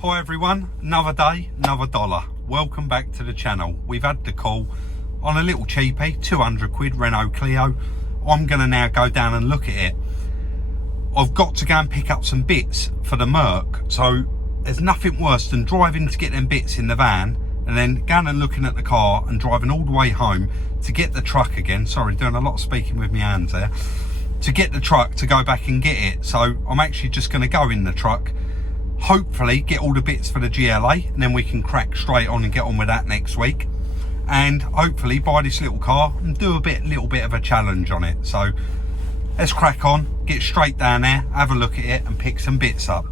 Hi everyone, another day, another dollar. Welcome back to the channel. We've had the call on a little cheapie, 200 quid, Renault Clio. I'm gonna now go down and look at it. I've got to go and pick up some bits for the Merc, so there's nothing worse than driving to get them bits in the van and then going and looking at the car and driving all the way home to get the truck again. Sorry, doing a lot of speaking with my hands there. To get the truck to go back and get it. So I'm actually just gonna go in the truck, hopefully get all the bits for the GLA, and then we can crack straight on and get on with that next week, and hopefully buy this little car and do a little bit of a challenge on it. So let's crack on, get straight down there, have a look at it and pick some bits up.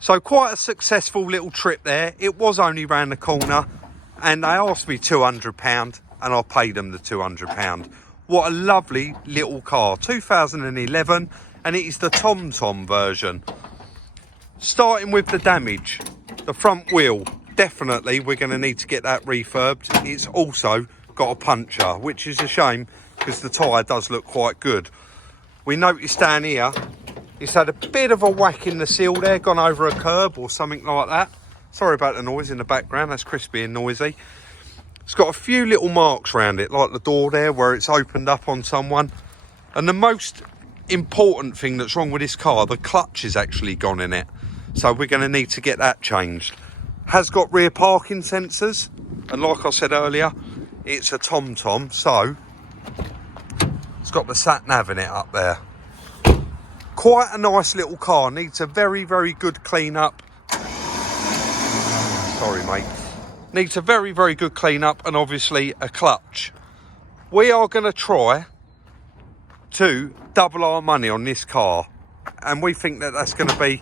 So quite a successful little trip there. It was only round the corner and they asked me £200 and I paid them the £200. What a lovely little car, 2011, and it is the TomTom version. Starting with the damage, the front wheel, definitely we're going to need to get that refurbed. It's also got a puncture, which is a shame because the tyre does look quite good. We noticed down here it's had a bit of a whack in the seal there, gone over a curb or something like that. Sorry about the noise in the background, that's Chris being noisy. It's got a few little marks around it, like the door there where it's opened up on someone. And the most important thing that's wrong with this car, the clutch is actually gone in it. So we're going to need to get that changed. Has got rear parking sensors. And like I said earlier, it's a TomTom, so it's got the sat nav in it up there. Quite a nice little car, needs a very, very good clean up. Sorry mate. Needs a very, very good clean up and obviously a clutch. We are going to try to double our money on this car, and we think that that's going to be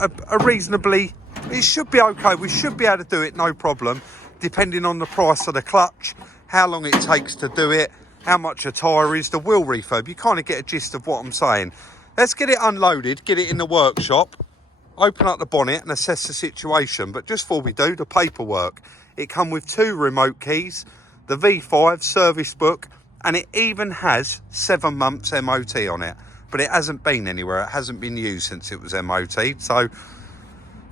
a reasonably, it should be okay. We should be able to do it, no problem, depending on the price of the clutch, how long it takes to do it, how much a tyre is, the wheel refurb. You kind of get a gist of what I'm saying. Let's get it unloaded, get it in the workshop, open up the bonnet and assess the situation. But just before we do, the paperwork. It comes with 2 remote keys, the V5 service book, and it even has 7 months MOT on it. But it hasn't been anywhere, it hasn't been used since it was MOT. So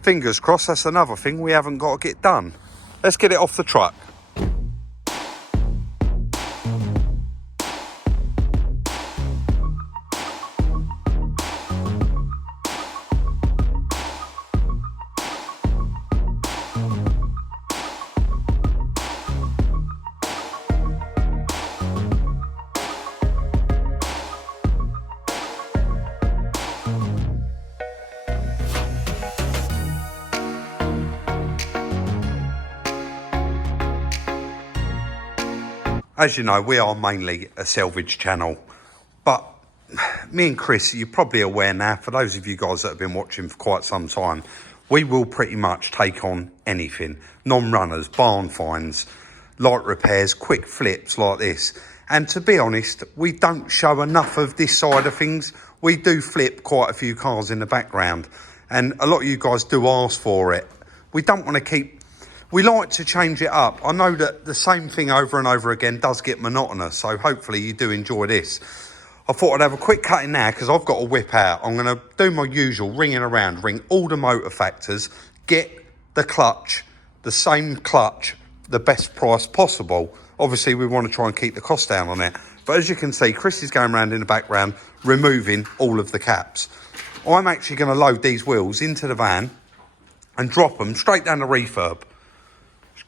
fingers crossed, that's another thing we haven't got to get done. Let's get it off the truck. As you know, we are mainly a salvage channel, but me and Chris, you're probably aware now, for those of you guys that have been watching for quite some time, we will pretty much take on anything. Non-runners, barn finds, light repairs, quick flips like this. And to be honest, we don't show enough of this side of things. We do flip quite a few cars in the background, and a lot of you guys do ask for it. We don't want to keep... We like to change it up. I know that the same thing over and over again does get monotonous, so hopefully you do enjoy this. I thought I'd have a quick cut in now because I've got to whip out. I'm going to do my usual ringing around, ring all the motor factors, get the clutch, the same clutch, the best price possible. Obviously, we want to try and keep the cost down on it. But as you can see, Chris is going around in the background, removing all of the caps. I'm actually going to load these wheels into the van and drop them straight down the refurb.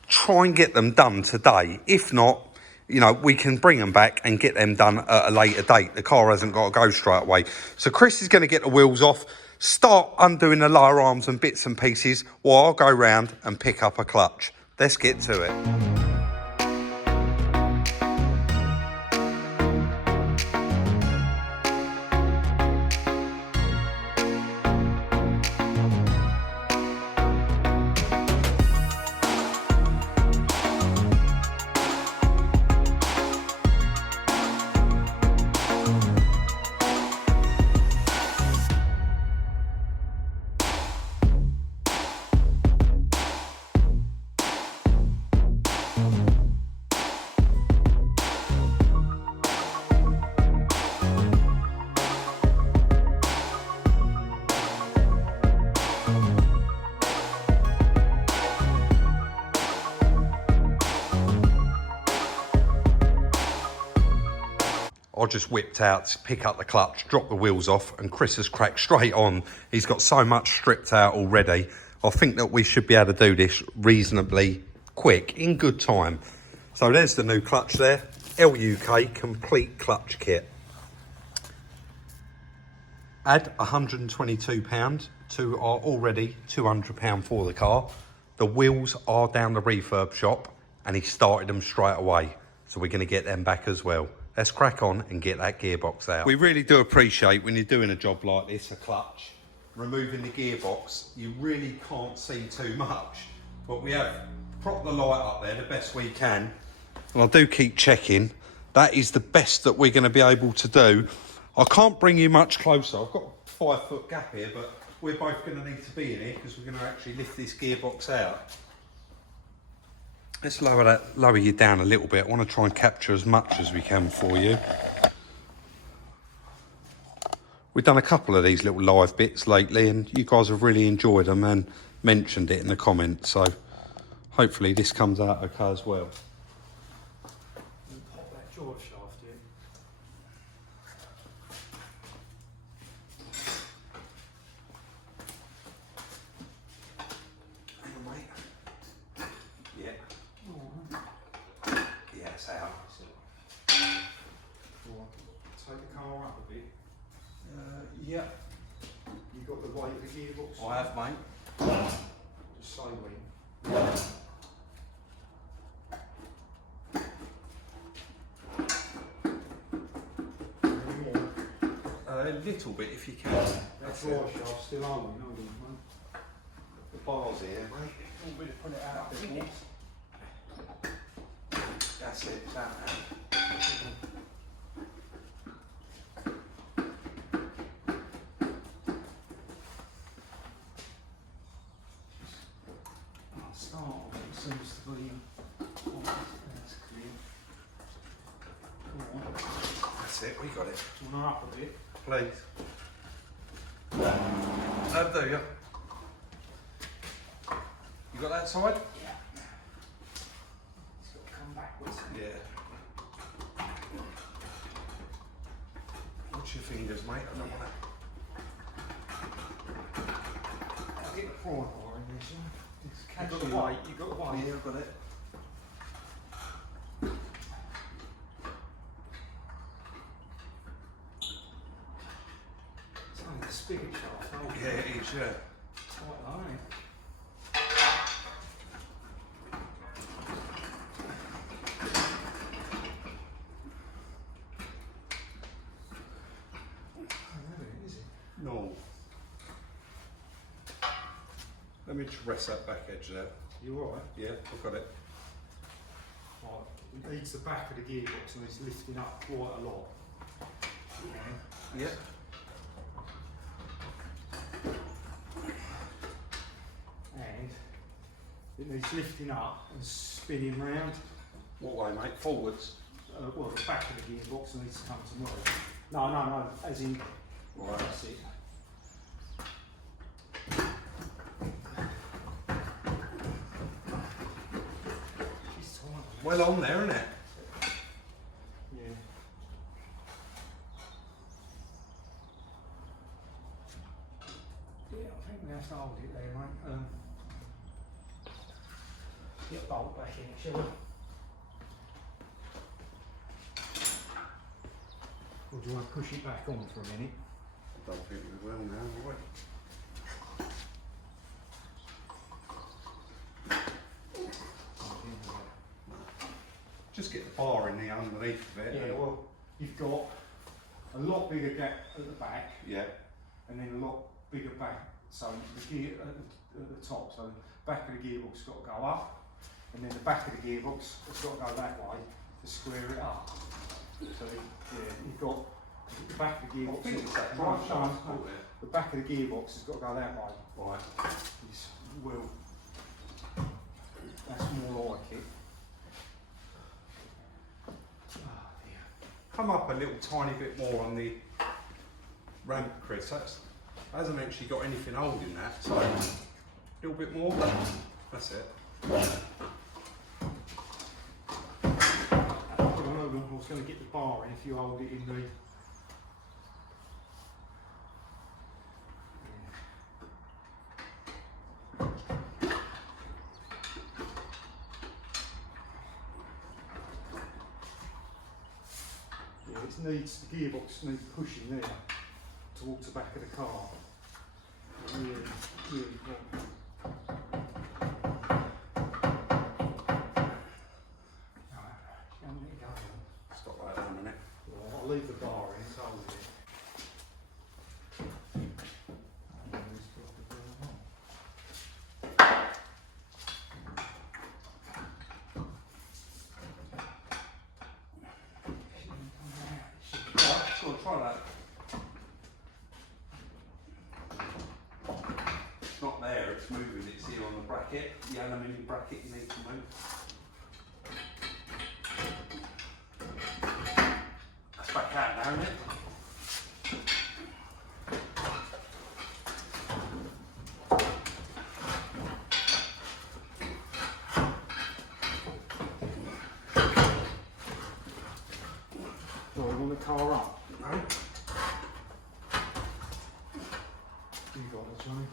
Try and get them done today. If not, you know, we can bring them back and get them done at a later date. The car hasn't got to go straight away. So Chris is going to get the wheels off, start undoing the lower arms and bits and pieces while I'll go round and pick up a clutch. Let's get to it. I just whipped out to pick up the clutch, dropped the wheels off, and Chris has cracked straight on. He's got so much stripped out already. I think that we should be able to do this reasonably quick, in good time. So there's the new clutch there. LUK complete clutch kit. Add £122 to our already £200 for the car. The wheels are down the refurb shop and he started them straight away. So we're going to get them back as well. Let's crack on and get that gearbox out. We really do appreciate when you're doing a job like this, a clutch, removing the gearbox, you really can't see too much. But we have propped the light up there the best we can. And I do keep checking. That is the best that we're going to be able to do. I can't bring you much closer. I've got a 5 foot gap here, but we're both going to need to be in here because we're going to actually lift this gearbox out. Let's lower you down a little bit. I want to try and capture as much as we can for you. We've done a couple of these little live bits lately and you guys have really enjoyed them and mentioned it in the comments. So hopefully this comes out okay as well. Pop that drive shaft in. Hang on, mate. Yeah. Yeah, it's out. Take the car up a bit. Yeah. You got the weight of the gearbox? I have, mate. Just say when. A little bit if you can. That drive shaft still on, you know, mate. The bars here, mate. Want me to put it out a bit more? That's it, it's out now. I'll start off, it seems to be. Oh, that's clear. Go on. That's it, we got it. Do you want to up a bit? Please. That'll do you. You got that side? Yeah. It's got to come backwards. Yeah. Watch your fingers, mate. I don't want I'll get the prawn bar in this one. to. You've got the weight, you've got the weight. Yeah, I've got it. It's only the spigot shaft, oh, Yeah, it is, yeah. it's quite low, isn't it? Is it? No. Let me just rest that back edge there. You alright? Yeah, I've got it. Right. It needs the back of the gearbox and it's lifting up quite a lot. Okay. Yeah. And it needs lifting up and spinning round. What way, mate? Forwards. Well, the back of the gearbox needs to come to me. No, as in, Right. that's it. It's tight. Well on there, isn't it? Yeah. Yeah, I think we have to hold it there, mate. Get the bolt back in, shall we? Or do you want to push it back on for a minute? I don't think we will now, will we? Just get the bar in there underneath of it. Yeah, well, you've got a lot bigger gap at the back Yeah. and then a lot bigger back. So the gear at the top, so the back of the gearbox has got to go up and then the back of the gearbox has got to go that way to square it up. So yeah, you've got the back of the gearbox. I think it's that drive shaft, isn't it? The back of the gearbox has got to go that way. Right. It's, well, that's more like it. Oh dear. Come up a little tiny bit more on the ramp, Chris. That hasn't actually got anything holding that, so a little bit more. That's it. Hold on. was going to get the bar in if you hold it in the... Yeah, it needs, the gearbox needs pushing there towards the back of the car. Really, really important. Stop right there a minute. Well, I'll leave the bar in, it's holding it. Try that. It's not there, it's moving, it's here on the bracket, the aluminium bracket you need to move. That's back out now, isn't it? No, you want the car up? No. You got it, Johnny.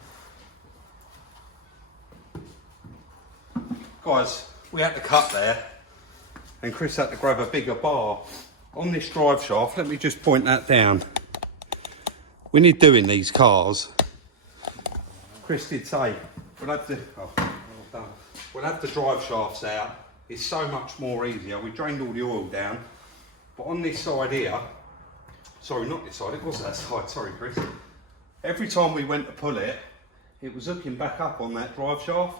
Guys, we had to cut there and Chris had to grab a bigger bar. On this drive shaft, let me just point that down. When you're doing these cars, Chris did say, we'll have the, we'll have the drive shafts out. It's so much more easier. We drained all the oil down, but on this side here, sorry, not this side, it was that side, sorry Chris. Every time we went to pull it, it was hooking back up on that drive shaft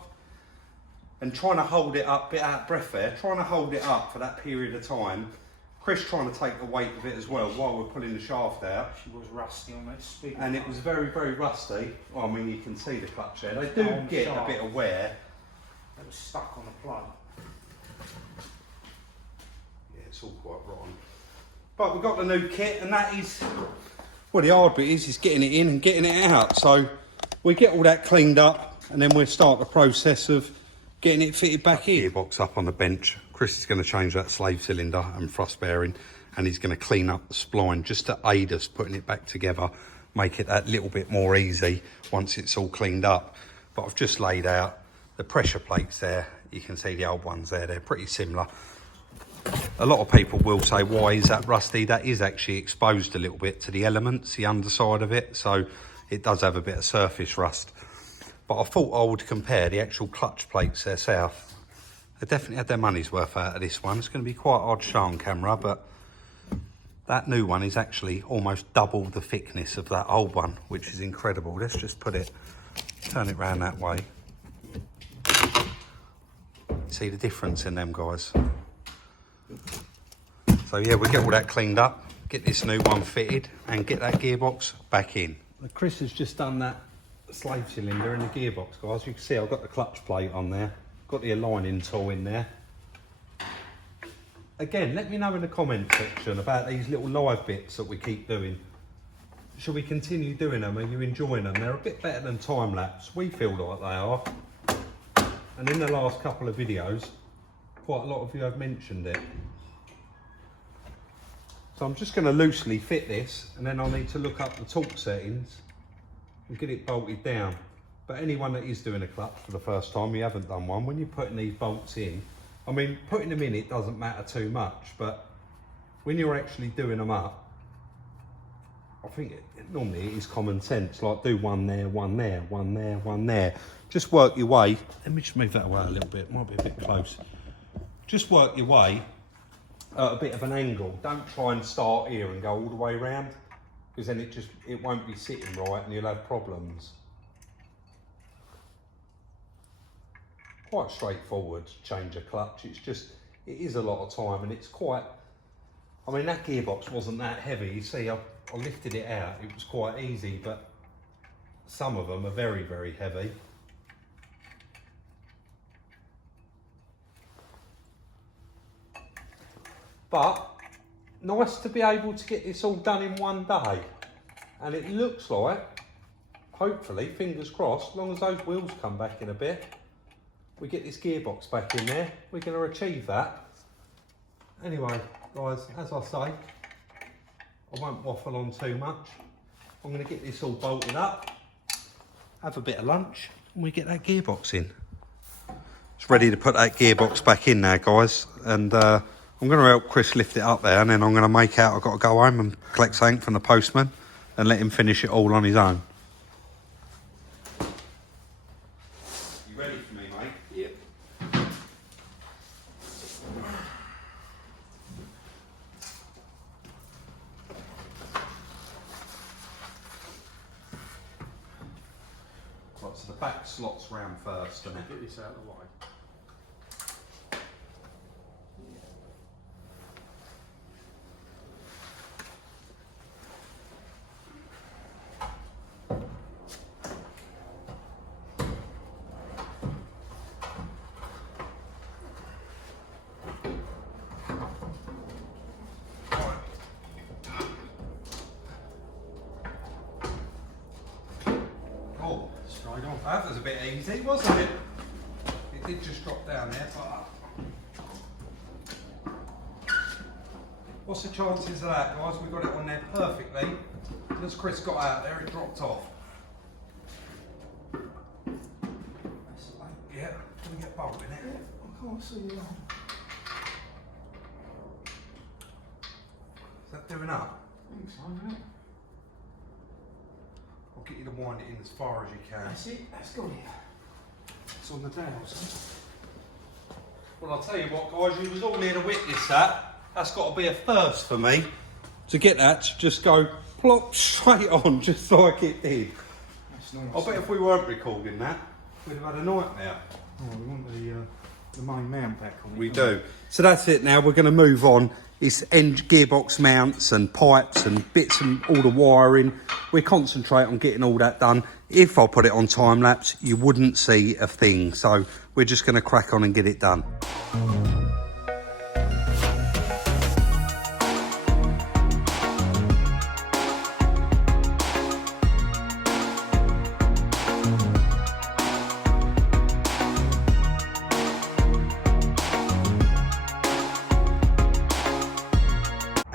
and trying to hold it up, bit out of breath there, trying to hold it up for that period of time. Chris trying to take the weight of it as well while we're pulling the shaft out. She was rusty on that speed. And it was very, very rusty. Well, I mean, you can see the clutch there. They do get a bit of wear. It was stuck on the plug. Yeah, it's all quite rotten. But we've got the new kit, and that is, well, the hard bit is getting it in and getting it out. So we get all that cleaned up, and then we'll start the process of getting it fitted back in. Gearbox up on the bench. Chris is going to change that slave cylinder and thrust bearing, and he's going to clean up the spline just to aid us putting it back together, make it that little bit more easy once it's all cleaned up. But I've just laid out the pressure plates there. You can see the old ones there, they're pretty similar. A lot of people will say, why is that rusty? That is actually exposed a little bit to the elements, the underside of it, so it does have a bit of surface rust. But I thought I would compare the actual clutch plates there south. They definitely had their money's worth out of this one. It's going to be quite hard to show on camera, but that new one is actually almost double the thickness of that old one, which is incredible. Let's just put it, turn it round that way. See the difference in them, guys. So yeah, we'll get all that cleaned up, get this new one fitted and get that gearbox back in. Chris has just done that slave cylinder in the gearbox, guys. You can see I've got the clutch plate on there, got the aligning tool in there. Again, let me know in the comment section about these little live bits that we keep doing. Should we continue doing them? Are you enjoying them? They're a bit better than time lapse. We feel like they are. And in the last couple of videos, quite a lot of you have mentioned it. So I'm just going to loosely fit this, and then I'll need to look up the torque settings and get it bolted down. But anyone that is doing a clutch for the first time, you haven't done one, when you're putting these bolts in, I mean, putting them in, it doesn't matter too much, but when you're actually doing them up, I think normally it is common sense, like do one there, one there, one there, one there. Just work your way. Let me just move that away a little bit, might be a bit close. Just work your way at a bit of an angle. Don't try and start here and go all the way around, because then it won't be sitting right and you'll have problems. Quite straightforward to change a clutch. It's just, it is a lot of time, and it's quite, I mean, that gearbox wasn't that heavy. You see, I lifted it out, it was quite easy, but some of them are very, very heavy. But nice to be able to get this all done in one day. And it looks like, hopefully, fingers crossed, as long as those wheels come back in a bit, we get this gearbox back in there, we're going to achieve that. Anyway, guys, as I say, I won't waffle on too much. I'm going to get this all bolted up, have a bit of lunch, and we get that gearbox in. It's ready to put that gearbox back in now, guys, and I'm going to help Chris lift it up there, and then I'm going to make out I've got to go home and collect something from the postman and let him finish it all on his own. You ready for me, mate? Yep. Right, so the back slots round first, and Get this out of the way. oh, Straight on. that was a bit easy, wasn't it? It did just drop down there, but... What's the chances of that, guys? We got it on there perfectly. As Chris got out there, it dropped off. That's the way. Yeah, can we get bolting it? I can't see you. Is that doing up? I think so, isn't it? I'll get you to wind it in as far as you can. That's it. That's got it. It's on the dowels. Well, I'll tell you what, guys, you was all here to witness that. That's got to be a first for me. To get that to just go plop straight on, just like it did. That's nice. I bet if we weren't recording that, we'd have had a nightmare. Oh, we want the main mount back on it. We do. So that's it now, we're going to move on. It's gearbox mounts and pipes and bits and all the wiring. We concentrate on getting all that done. If I put it on time lapse, you wouldn't see a thing. So we're just going to crack on and get it done.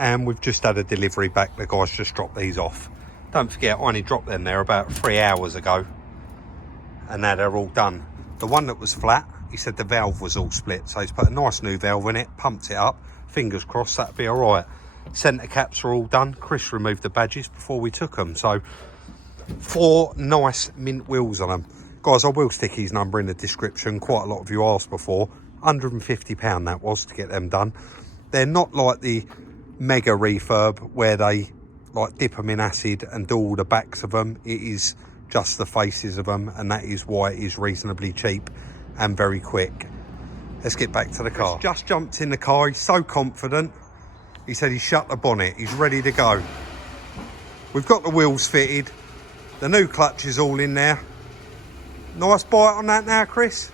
And we've just had a delivery back. The guys just dropped these off. Don't forget, I only dropped them there about 3 hours ago, and now they're all done. The one that was flat, he said the valve was all split, so he's put a nice new valve in it, pumped it up. Fingers crossed that'll be all right. Centre caps are all done. Chris removed the badges before we took them, so 4 nice mint wheels on them. Guys, I will stick his number in the description. Quite a lot of you asked before. £150 that was to get them done. They're not like the mega refurb where they like dip them in acid and do all the backs of them. It is just the faces of them, and that is why it is reasonably cheap and very quick. Let's get back to the car. He's just jumped in the car. He's so confident. He said he shut the bonnet. He's ready to go. We've got the wheels fitted. The new clutch is all in there. Nice bite on that now, Chris?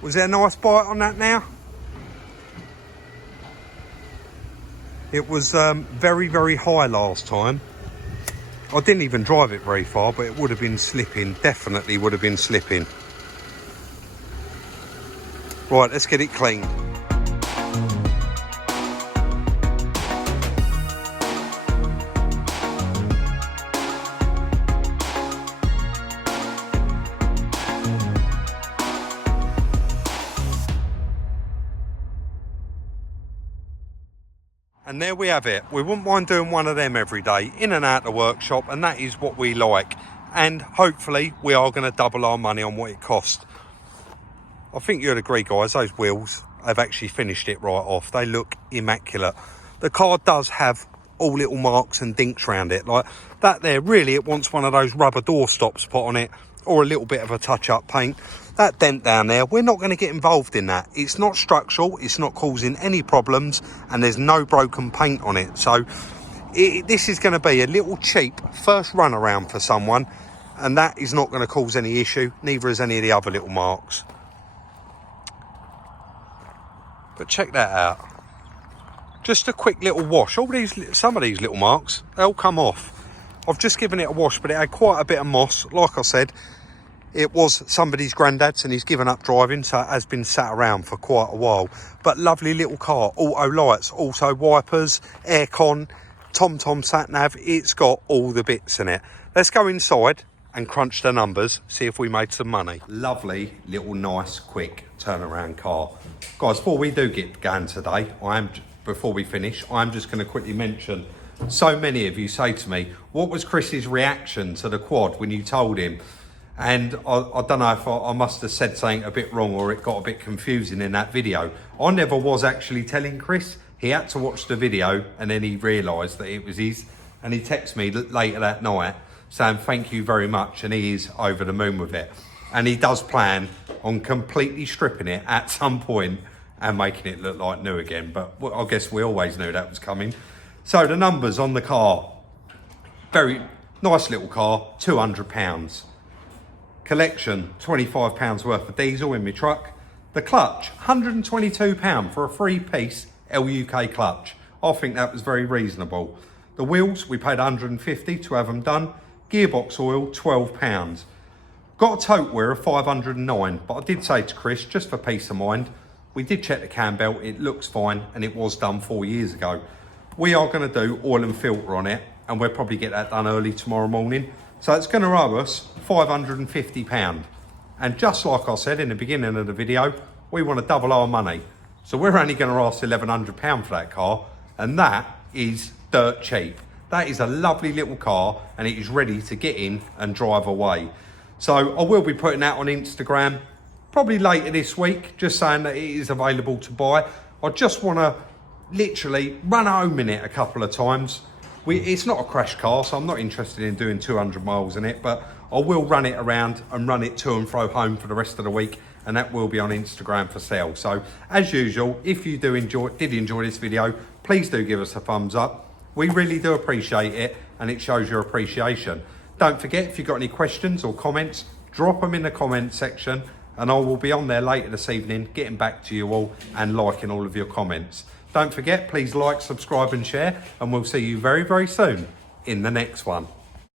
Was there a nice bite on that now? It was very, very high last time. I didn't even drive it very far, but it would have been slipping. Definitely would have been slipping. Right, let's get it cleaned. And there we have it. We wouldn't mind doing one of them every day, in and out the workshop, and that is what we like. And hopefully we are going to double our money on what it cost. I think you'd agree, guys, those wheels have actually finished it right off. They look immaculate. The car does have all little marks and dinks around it. Like that there, really, it wants one of those rubber door stops put on it, or a little bit of a touch-up paint. That dent down there, we're not going to get involved in that. It's not structural, it's not causing any problems, and there's no broken paint on it. So this is going to be a little cheap first run around for someone, and that is not going to cause any issue. Neither is any of the other little marks. But check that out. Just a quick little wash. Some of these little marks, they'll come off. I've just given it a wash, but it had quite a bit of moss. Like I said, It was somebody's granddad's and he's given up driving, so it has been sat around for quite a while. But lovely little car, auto lights, auto wipers, aircon, TomTom sat nav. It's got all the bits in it. Let's go inside and crunch the numbers, see if we made some money. Lovely little nice quick turnaround car. Guys, before we do get going today, before we finish, I'm just going to quickly mention, so many of you say to me, what was Chris's reaction to the quad when you told him? And I don't know if I must have said something a bit wrong or it got a bit confusing in that video. I never was actually telling Chris. He had to watch the video and then he realised that it was his. And he texted me later that night saying thank you very much, and he is over the moon with it. And he does plan on completely stripping it at some point and making it look like new again. But I guess we always knew that was coming. So the numbers on the car, very nice little car, £200. Collection, £25 worth of diesel in my truck. The clutch, £122 for a 3-piece LUK clutch. I think that was very reasonable. The wheels, we paid £150 to have them done. Gearbox oil, £12. Got a tote wear of £509, but I did say to Chris, just for peace of mind, we did check the cam belt, it looks fine, and it was done 4 years ago. We are going to do oil and filter on it, and we'll probably get that done early tomorrow morning. So it's going to owe us £550. And just like I said in the beginning of the video, we want to double our money. So we're only going to ask £1,100 for that car, and that is dirt cheap. That is a lovely little car, and it is ready to get in and drive away. So I will be putting that on Instagram probably later this week, just saying that it is available to buy. I just want to literally run home in it a couple of times. It's not a crash car, so I'm not interested in doing 200 miles in it, but I will run it around and run it to and fro home for the rest of the week, and that will be on Instagram for sale. So as usual, if you did enjoy this video, please do give us a thumbs up. We really do appreciate it, and it shows your appreciation. Don't forget, if you've got any questions or comments, drop them in the comment section, and I will be on there later this evening, getting back to you all and liking all of your comments. Don't forget, please like, subscribe and share, and we'll see you very, very soon in the next one.